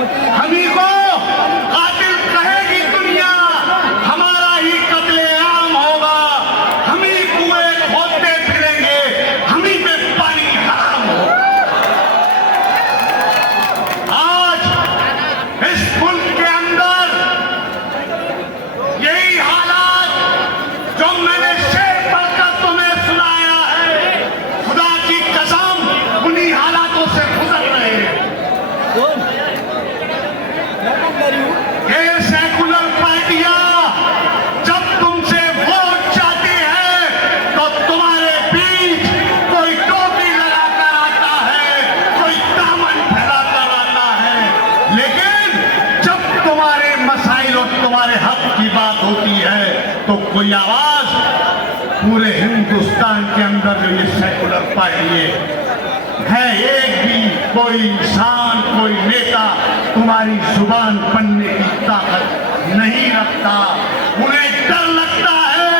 हम ही को कातिल कहेगी दुनिया, हमारा ही कत्लेआम होगा, हम ही कुएं खोदते फिरेंगे, हम ही पे पानी हराम होगा। आज इस मुल्क के अंदर यही हालात जो मैंने शेर पढ़कर तुम्हें सुनाया है, खुदा की कसम उन्हीं हालातों से गुजर रहे हैं। ये सेकुलर पार्टियां जब तुमसे वोट चाहती है तो तुम्हारे बीच कोई टोपी लगाकर आता है, कोई दामन फैलाकर आता है, लेकिन जब तुम्हारे मसाइल और तुम्हारे हक की बात होती है तो कोई आवाज पूरे हिंदुस्तान के अंदर जो ये सेकुलर पार्टी है, एक भी कोई इंसान, कोई नेता तुम्हारी जुबान बनने की ताकत नहीं रखता। उन्हें डर लगता है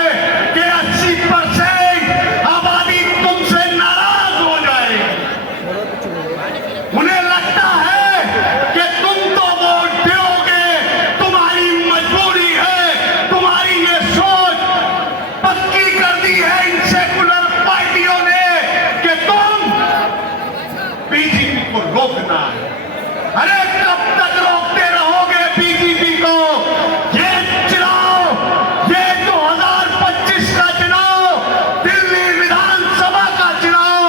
कि 80% आबादी तुमसे नाराज हो जाए। उन्हें लगता है कि तुम तो वोट दोगे, तुम्हारी मजबूरी है, तुम्हारी ये सोच पक्की कर दी है इन सेकुलर पार्टियों ने कि तुम बीजेपी को रोकना है। अरे कब तक रोकते रहोगे बीजेपी को? ये चुनाव, ये 2025 का चुनाव, दिल्ली विधानसभा का चुनाव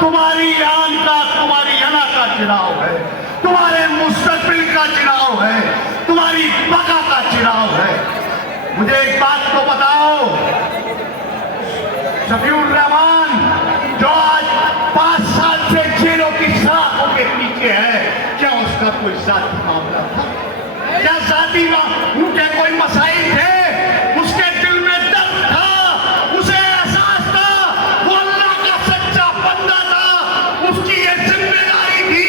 तुम्हारी आन का, तुम्हारी अना का चुनाव है, तुम्हारे मुस्तकबिल का चुनाव है, तुम्हारी बका का चुनाव है। मुझे एक बात तो बताओ, शफीउर रहमान जो आज 5 साल से जेलों की सलाखों के पीछे है, क्या उसका कोई जाती मामला था? क्या जाती उनके कोई मसाइल थे? उसके दिल में दर्द था, उसे एहसास था, वो अल्लाह का सच्चा बंदा था। उसकी ये जिम्मेदारी थी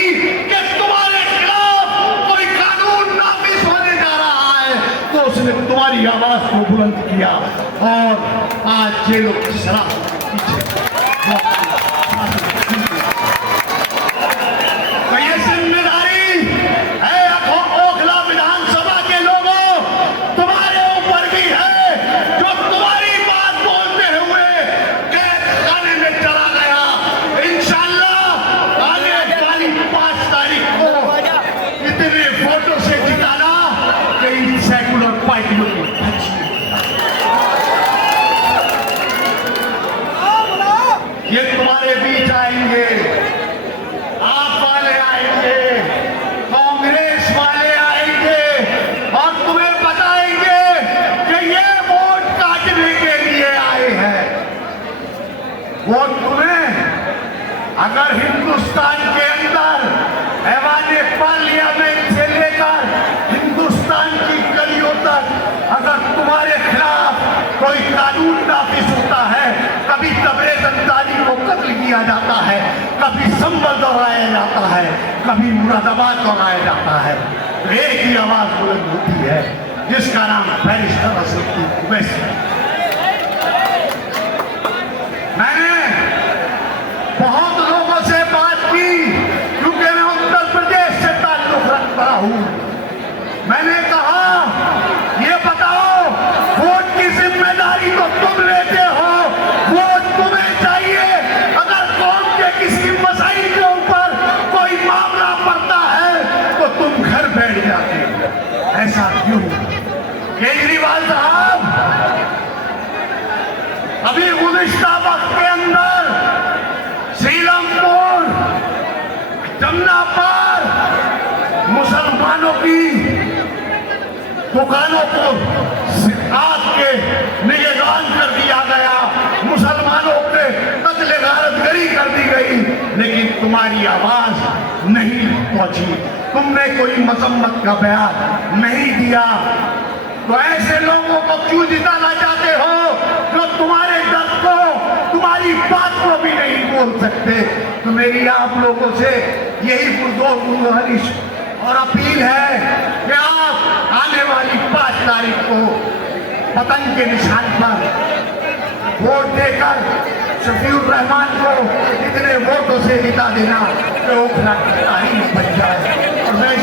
कि तुम्हारे खिलाफ कोई कानून नाफिज होने जा रहा है तो उसने तुम्हारी आवाज को बुलंद किया और आज जेलों की सलाखों के पीछे ये तुम्हारे बीच आएंगे, आप वाले आएंगे, कांग्रेस वाले आएंगे और तुम्हें बताएंगे कि ये वोट काटने के लिए आए हैं। वोट तुम्हें अगर हिंदुस्तान के अंदर ऐवाने पार्लियामेंट से लेकर हिंदुस्तान की गलियों तक अगर तुम्हारे खिलाफ कोई कानून नाफिज होता है, कभी तबरेज अंसारी को कत्ल किया जाता है, कभी संभल दोहराया जाता है, कभी मुरादाबाद दोहराया जाता है, तो एक ही आवाज बुलंद होती है जिसका नाम बैरिस्टर असदुद्दीन ओवैसी है। मैंने बहुत लोगों से बात की क्योंकि मैं उत्तर प्रदेश से ताल्लुक रखता हूं। मैंने कहा ये बताओ, वोट की जिम्मेदारी तो तुम लेते हो, वोट तुम्हें चाहिए। अगर कौम के किसी मसाइल के ऊपर कोई मामला पड़ता है तो तुम घर बैठ जाते हो। ऐसा क्यों? केजरीवाल साहब अभी गुज़िश्ता वक्त के अंदर सीलमपुर, जमुना पार मुसलमानों की दुकानों को रात के निगरान कर दिया गया, मुसलमानों पे कत्ले गारतगरी कर दी गई, लेकिन तुम्हारी आवाज नहीं पहुंची, तुमने कोई मजम्मत का बयान नहीं दिया। तो ऐसे लोगों को क्यों जिताना चाहते हो जो तुम्हारे दर्द को, तुम्हारी बात को भी नहीं बोल सकते? तो मेरी आप लोगों से यही गुजारिश और अपील है कि आप आने वाली 5 तारीख को पतंग के निशान पर वोट देकर शफीउर रहमान को इतने वोटों से जिता देना कि ओखला की तारीख बन जाए।